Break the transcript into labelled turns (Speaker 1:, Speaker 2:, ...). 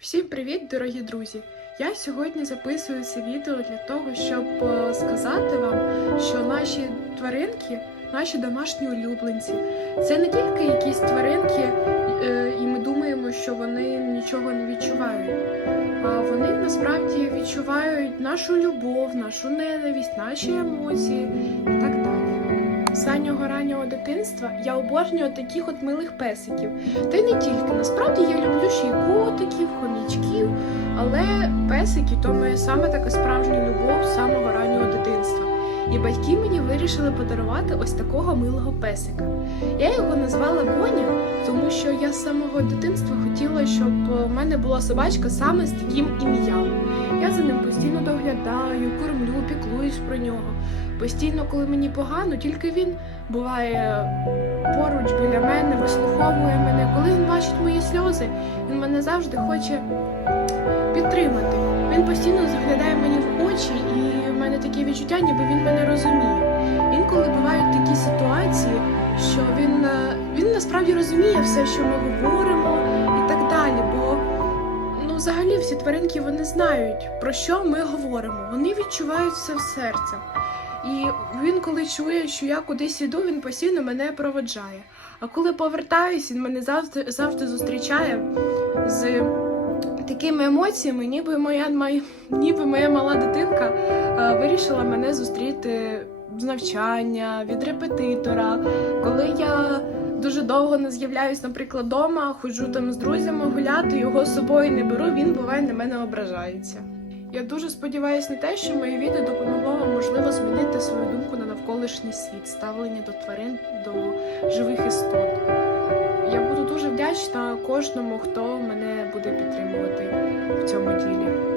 Speaker 1: Всім привіт, дорогі друзі! Я сьогодні записую це відео для того, щоб е, сказати вам, що наші тваринки, наші домашні улюбленці, це не тільки якісь тваринки, е, і ми думаємо, що вони нічого не відчувають. А вони насправді відчувають нашу любов, нашу ненависть, наші емоції і так далі. З раннього раннього дитинства я обожнюю таких от милих песиків. Та й не тільки. Насправді я люблю ще й котиків, хомячків, але песики то моя саме така справжня любов з самого раннього дитинства. І батьки мені вирішили подарувати ось такого милого песика. Я його назвала Боня, тому що я з самого дитинства хотіла, щоб у мене була собачка саме з таким ім'ям. Я за ним постійно доглядаю, кормлю, піклуюсь про нього. Постійно, коли мені погано, тільки він буває поруч біля мене, вислуховує мене. Коли він бачить мої сльози, він мене завжди хоче підтримати. Він постійно заглядає мені в очі, і в мене таке відчуття, ніби він мене розуміє. Інколи бувають такі ситуації, що він, е, він насправді розуміє все, що ми говоримо, і так далі. Бо ну, взагалі всі тваринки вони знають, про що ми говоримо. Вони відчувають все в серці. І він, коли чує, що я кудись іду, він постійно мене проводжає. А коли повертаюсь, він мене завжди завжди зустрічає з такими емоціями, ніби моя май- ніби моя мала дитинка е, вирішила мене зустріти з навчання, від репетитора. Коли я дуже довго не з'являюсь, наприклад, вдома, ходжу там з друзями гуляти, його з собою не беру, він буває на мене ображається. Я дуже сподіваюся на те, що моє відео допомогло вам можливо змінити свою думку на навколишній світ, ставлення до тварин, до живих істот. Я буду дуже вдячна кожному, хто мене буде підтримувати в цьому ділі.